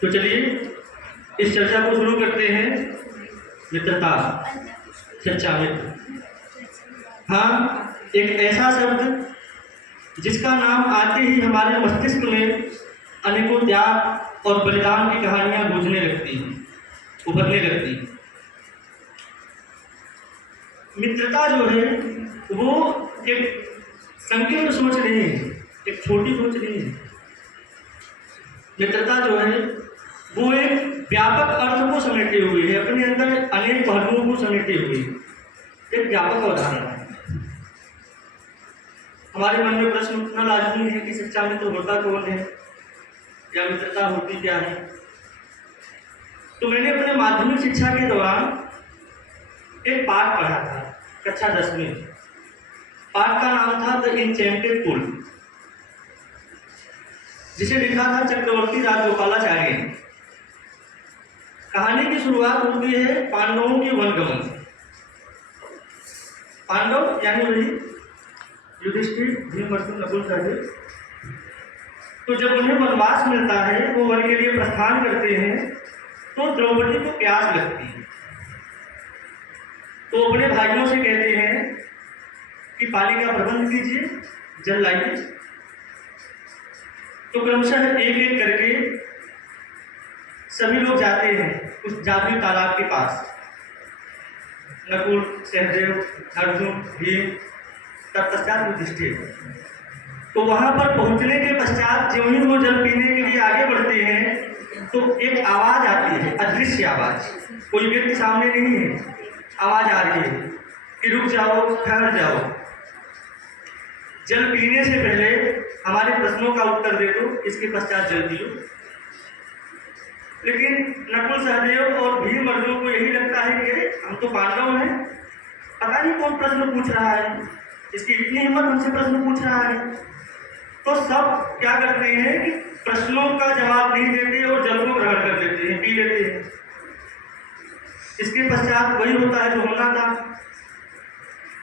तो चलिए इस चर्चा को शुरू करते हैं। मित्रता, सच्चा मित्र। हाँ, एक ऐसा शब्द जिसका नाम आते ही हमारे मस्तिष्क में अनेकों त्याग और बलिदान की कहानियां गूंजने लगती हैं, उभरने लगती हैं। मित्रता जो है वो एक संकीर्ण सोच नहीं है, एक छोटी सोच नहीं है। मित्रता जो है वो एक व्यापक अर्थ को समेटे हुए है, अपने अंदर अनेक पहलुओं को समेटे हुए एक व्यापक अवधारणा है। हमारे मन में प्रश्न उठना लाजमी है कि सच्चा मित्र होता कौन है या मित्रता होती क्या है। तो मैंने अपने माध्यमिक शिक्षा के दौरान एक पाठ पढ़ा था, कक्षा 10 में। पाठ का नाम था द इनचेंटेड पुल, जिसे लिखा था चक्रवर्ती राजगोपालाचार्य ने। कहानी की शुरुआत होती है पांडवों के वनगमन से। पांडव यानी वही युधिष्ठिर, भीम, अर्जुन, नकुल, सहदेव। तो जब उन्हें वनवास मिलता है, वो वन के लिए प्रस्थान करते हैं, तो द्रौपदी को प्यास लगती है। तो अपने भाइयों से कहते हैं कि पानी का प्रबंध कीजिए, जल लाइए। तो क्रमशः एक एक करके सभी लोग जाते हैं उस जादुई तालाब के पास। नकुल, सहदेव, अर्जुन, भीम, तत्पश्चात युधिष्ठिर। तो वहां पर पहुंचने के पश्चात जो ही वो जल पीने के लिए आगे बढ़ते हैं तो एक आवाज आती है, अदृश्य आवाज। कोई व्यक्ति सामने नहीं है, आवाज आ रही है कि रुक जाओ, ठहर जाओ, जल पीने से पहले हमारे प्रश्नों का उत्तर दे दो, इसके पश्चात जल पियो। लेकिन नकुल, सहदेव और भीम, अर्जुन को यही लगता है कि हम तो पांडव हैं, पता नहीं कौन प्रश्न पूछ रहा है, इसकी इतनी हिम्मत हमसे प्रश्न पूछ रहा है। तो सब क्या करते हैं कि प्रश्नों का जवाब नहीं देते और जल को ग्रहण कर लेते हैं, पी लेते हैं। इसके पश्चात वही होता है जो होना था,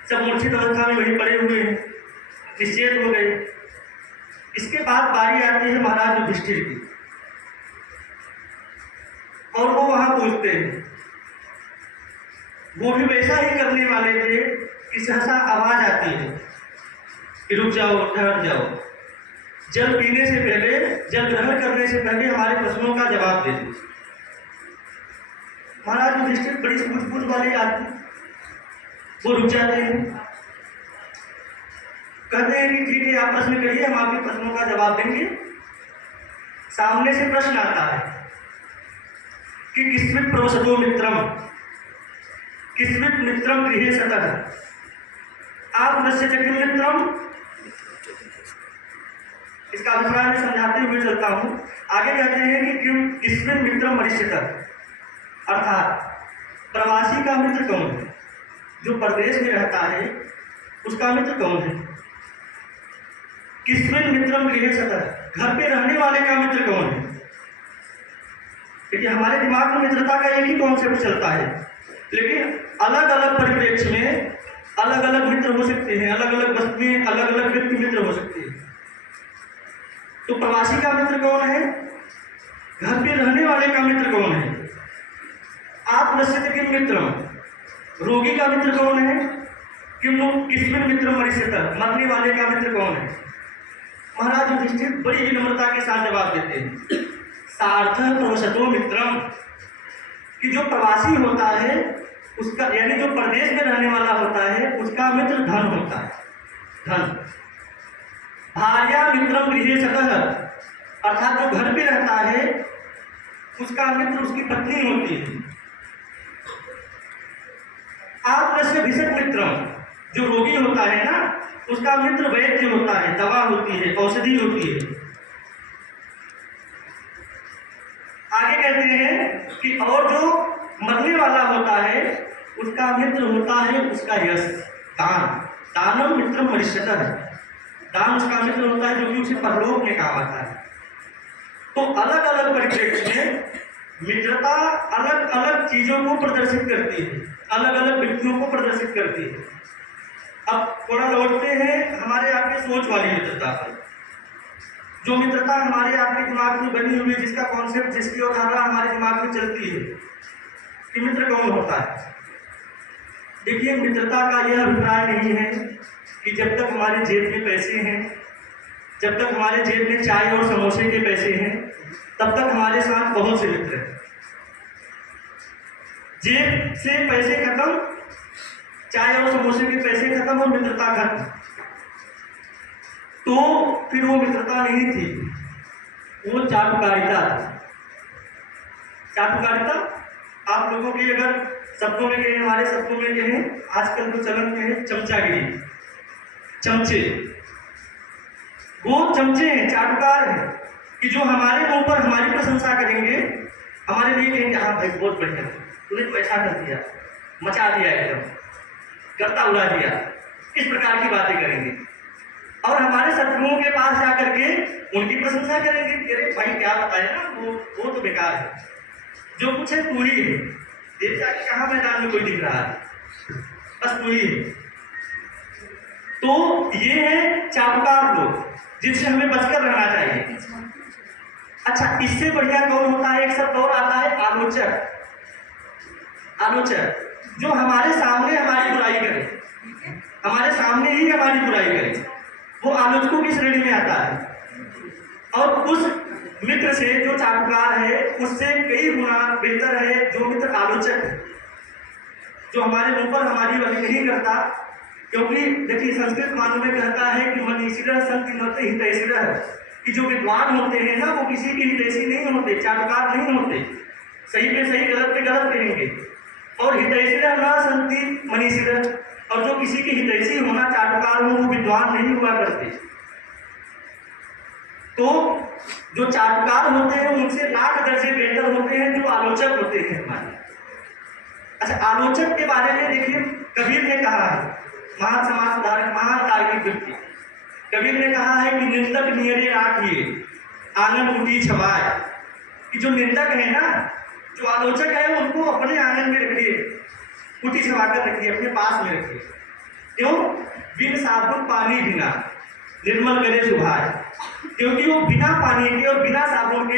सब मूर्छित अवस्था में वही पड़े हुए हैं, निश्चेत हो गए। इसके बाद बारी आती है महाराज युधिष्ठिर की, और वो वहां पहुंचते हैं। वो भी वैसा ही करने वाले थे कि सहसा आवाज आती है कि रुक जाओ, ठहर जाओ, जल पीने से पहले, जल ग्रहण करने से पहले हमारे प्रश्नों का जवाब दे दो। महाराज युधिष्ठिर बड़ी सूझबूझ वाले आदमी, वो रुक जाते हैं, कहते हैं कि ठीक है, आप प्रश्न करिए, हम आपके प्रश्नों का जवाब देंगे। सामने से प्रश्न आता है कि किस्मित प्रोषदो मित्रम, किस्मित मित्रम गृहे सतः, आप नश्य किम मित्रम। इसका अभिप्राय मैं समझाते हुए चलता हूं। आगे कहते हैं कि किम किस्मित मित्रम वरिष्ठतः, अर्थात प्रवासी का मित्र कौन है, जो परदेश में रहता है उसका मित्र कौन है। किस्मिन मित्रम गृहे सतः, घर पे रहने वाले का मित्र कौन है। देखिए, हमारे दिमाग में मित्रता का एक ही कॉन्सेप्ट चलता है, लेकिन अलग अलग परिप्रेक्ष्य में अलग अलग मित्र हो सकते हैं, अलग अलग वस्तु में अलग अलग व्यक्ति मित्र हो सकते हैं। तो प्रवासी का मित्र कौन है, घर पे रहने वाले का मित्र कौन है। आप नश्यत किम मित्रम, रोगी का मित्र कौन है, किस्मिन मित्रम वरिष्ठतः, मरने वाले का मित्र कौन है। महाराज युधिष्ठिर बड़ी विनम्रता के साथ जवाब देते हैं, सार्थः प्रोषदो मित्रम, कि जो प्रवासी होता है उसका, यानी जो प्रदेश में रहने वाला होता है उसका मित्र धन होता है, धन। भार्या मित्रम गृहे सतः, अर्थात जो घर पे रहता है उसका मित्र उसकी पत्नी होती है। आप नश्य भिषक मित्रम, जो रोगी होता है ना उसका मित्र वैद्य होता है, दवा होती है, औषधि होती है। आगे कहते हैं कि और जो मरने वाला होता है उसका मित्र होता है उसका यश, दान। दानव मित्रम वरिष्ठतः, दान उसका मित्र होता है जो कि उसे परलोक में काम आता है। तो अलग अलग परिप्रेक्ष्य में मित्रता अलग अलग चीजों को प्रदर्शित करती है, अलग अलग व्यक्तियों को प्रदर्शित करती है। अब थोड़ा लौटते हैं हमारे आपके सोच वाली मित्रता पर। जो मित्रता हमारे आपके दिमाग में बनी हुई है, जिसका कॉन्सेप्ट, जिसकी अवधारणा हमारे दिमाग में चलती है कि मित्र कौन होता है। देखिए, मित्रता का यह अभिप्राय नहीं है कि जब तक हमारे जेब में पैसे हैं, जब तक हमारे जेब में चाय और समोसे के पैसे हैं, तब तक हमारे साथ बहुत से मित्र हैं। जेब से पैसे खत्म, चाय और समोसे के पैसे खत्म और मित्रता खत्म, तो फिर वो मित्रता नहीं थी, वो चाटुकारिता थी। चाटुकारिता आप लोगों के अगर शब्दों में कहें, हमारे शब्दों में कहें, आजकल तो चलन में है चमचागिरी, चमचे। वो चमचे हैं, चाटुकार हैं कि जो हमारे मुंह पर हमारी प्रशंसा करेंगे, हमारे लिए कहेंगे हाँ भाई बहुत बढ़िया, तूने तो ऐसा कर दिया, मचा दिया, एकदम करता उड़ा दिया, इस प्रकार की बातें करेंगे। और हमारे शत्रुओं के पास जाकर के उनकी प्रशंसा करेंगे कि अरे भाई क्या बताए ना, वो तो बेकार है, जो कुछ है तू ही है, देख जाके कहाँ मैदान में कोई दिख रहा है, बस तू ही है। तो ये है चाटुकार लोग, जिनसे हमें बचकर रहना चाहिए। अच्छा, इससे बढ़िया कौन होता है? एक शब्द और आता है आलोचक। आलोचक जो हमारे सामने हमारी बुराई करे, हमारे सामने ही हमारी बुराई करे, वो आलोचकों की श्रेणी में आता है। और उस मित्र से जो चाटुकार है, उससे कई गुना बेहतर है जो मित्र आलोचक है, जो हमारे मुंह पर हमारी वही नहीं करता। क्योंकि देखिए, संस्कृत मानव में कहता है कि मनीषिरः सन्ति नरते हितैषिणः, कि जो विद्वान होते हैं ना, वो किसी के हितैषी नहीं होते, चाटुकार नहीं होते, सही पे सही गलत पे गलत कहेंगे। और हितैषिणः न सन्ति मनीषिरः, और जो किसी के हितैषी होना, चाटुकार हो, वो विद्वान नहीं हुआ करते। तो जो चाटुकार होते हैं उनसे लाख दर्जे बेहतर होते हैं जो आलोचक होते हैं हमारे। अच्छा, आलोचक के बारे में देखिए, कबीर ने कहा है, महान समाज सुधारक, महान तार्किक व्यक्ति, कबीर ने कहा है कि निंदक नियरे राखिए आंगन कुटी छवाए, कि जो निंदक है ना, जो आलोचक है, उनको अपने आंगन में रखिए, कुटी छवा कर रखिए, अपने पास में रखिए। क्यों? बिन साबुन पानी बिना निर्मल करे सुभाए, क्योंकि वो बिना पानी के और बिना साबुन के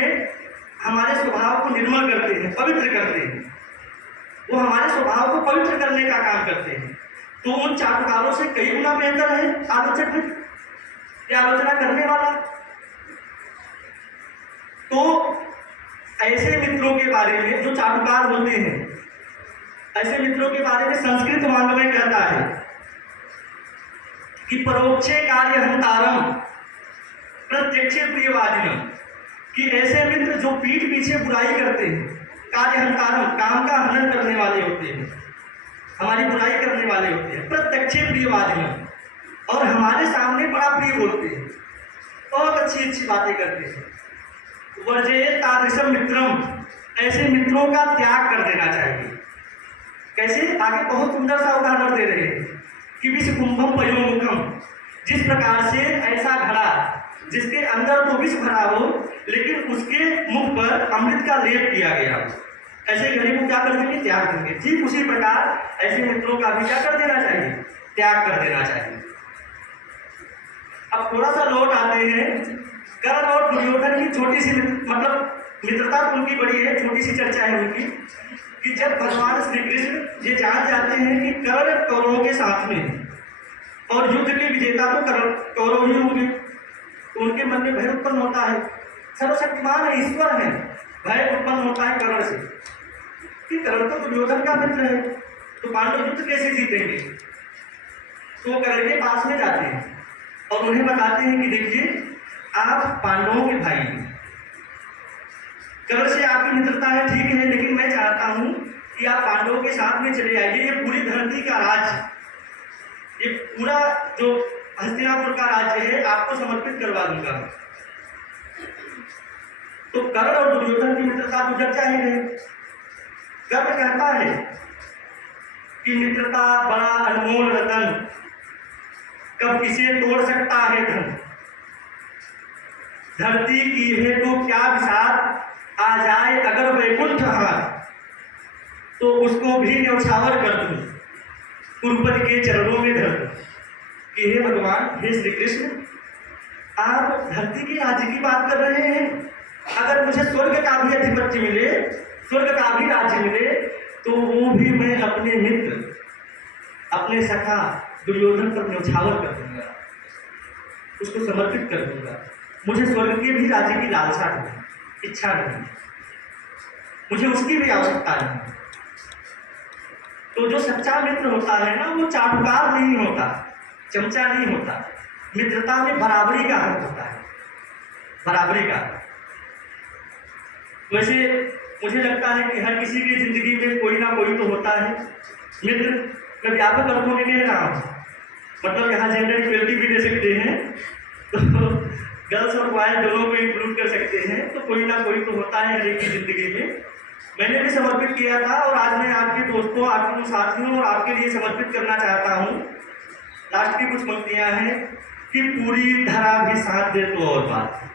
हमारे स्वभाव को निर्मल करते हैं, पवित्र करते हैं, वो हमारे स्वभाव को पवित्र करने का काम करते हैं। तो उन चाटुकारों से कई गुना बेहतर है आलोचक है, या आलोचना करने वाला। तो ऐसे मित्रों के बारे में जो चाटुकार होते हैं, ऐसे मित्रों के बारे में संस्कृत मानव कहता है कि परोक्षे कार्य हंतारम प्रत्यक्षे प्रियवादिनम, कि ऐसे मित्र जो पीठ पीछे बुराई करते हैं, कार्य हंतारम काम का हनन करने वाले होते हैं, हमारी बुराई करने वाले होते हैं, प्रत्यक्षे प्रियवादिनम, और हमारे सामने बड़ा प्रिय बोलते हैं, बहुत अच्छी अच्छी बातें करते हैं। वर्जयेत तादृशम मित्रम, ऐसे मित्रों का त्याग कर देना चाहिए। कैसे? आगे बहुत सुंदर सा उदाहरण दे रहे हैं कि विष कुंभम पयोमुखम, जिस प्रकार से ऐसा घड़ा जिसके अंदर तो विष भरा हो, लेकिन उसके मुख पर अमृत का लेप किया गया, ऐसे घड़े को क्या कर देंगे? त्याग देंगे। ठीक उसी प्रकार ऐसे मित्रों का भी क्या कर देना चाहिए? त्याग कर देना चाहिए। अब थोड़ा सा लौट आते हैं, कर्ण और दुर्योधन की छोटी सी मतलब मित्रता उनकी बड़ी है, छोटी सी चर्चा है उनकी, कि जब भगवान श्री कृष्ण ये जान जाते हैं कि कर्ण कौरवों के साथ में और युद्ध के विजेता तो कौरव ही होंगे, तो उनके मन में भय उत्पन्न होता है। सर्वशक्तिमान है, ईश्वर है, भय उत्पन्न होता है कर्ण से कि कर्ण तो दुर्योधन का मित्र है, तो पांडव युद्ध कैसे जीतेंगे। तो कर्ण के पास में जाते हैं और उन्हें बताते हैं कि देखिए, आप पांडवों के भाई हैं, कर्ण से आपकी मित्रता है, ठीक है, लेकिन मैं चाहता हूं कि आप पांडवों के साथ में चले आइए, ये पूरी धरती का राज्य, ये पूरा जो हस्तिनापुर का राज्य है, आपको समर्पित करवा दूंगा। तो कर्ण और दुर्योधन की मित्रता तो जग जाएंगे। कर्ण कहता है कि मित्रता बड़ा अनमोल रतन, कब इसे तोड़ सकता है धन, धरती की है तो क्या विषाद, आ जाए अगर वैकुंठ हाथ, तो उसको भी न्यौछावर कर दूं, कुरुपति के चरणों में धर दूं। कि हे भगवान, हे श्री कृष्ण, आप धरती की राज्य की बात कर रहे हैं। अगर मुझे स्वर्ग का भी अधिपत्य मिले, स्वर्ग का भी राज्य मिले, तो वो भी मैं अपने मित्र, अपने सखा दुर्योधन पर न्यौछावर कर दूंगा, उसको समर्पित कर दूंगा। मुझे स्वर्ग के भी राज्य की लालसा नहीं, इच्छा नहीं, मुझे उसकी भी आवश्यकता नहीं। तो जो सच्चा मित्र होता है ना, वो चाटुकार नहीं होता, चमचा नहीं होता। मित्रता में बराबरी का हक होता है, बराबरी का। वैसे मुझे लगता है कि हर किसी की जिंदगी में कोई ना कोई तो होता है मित्र। मैं व्यापक अर्थों में कह रहा हूँ, मतलब यहाँ जेंडर इक्वलिटी भी ले सकते हैं, तो गर्ल्स और बॉयज दोनों को इंक्लूड कर सकते हैं। तो कोई ना कोई तो होता है हर एक की जिंदगी में। मैंने भी समर्पित किया था और आज मैं आपके दोस्तों, आपके साथियों और आपके लिए समर्पित करना चाहता हूँ। लास्ट की कुछ पंक्तियां हैं कि पूरी धरा भी साथ दे तो और बात है,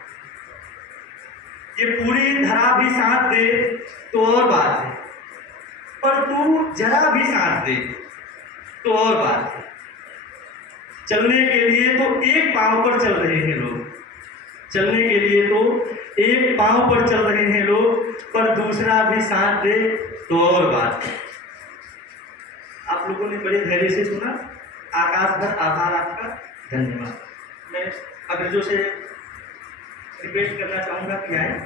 ये पूरी धरा भी साथ दे तो और बात है, पर तू जरा भी साथ दे तो और बात है। चलने के लिए तो एक पांव पर चल रहे हैं लोग, चलने के लिए तो एक पांव पर चल रहे हैं लोग, पर दूसरा भी साथ दे तो और बात है। आप लोगों ने बड़े धैर्य से सुना, आकाश भर आभार आपका, धन्यवाद। मैं अग्रजों से रिक्वेस्ट करना चाहूँगा कि आए।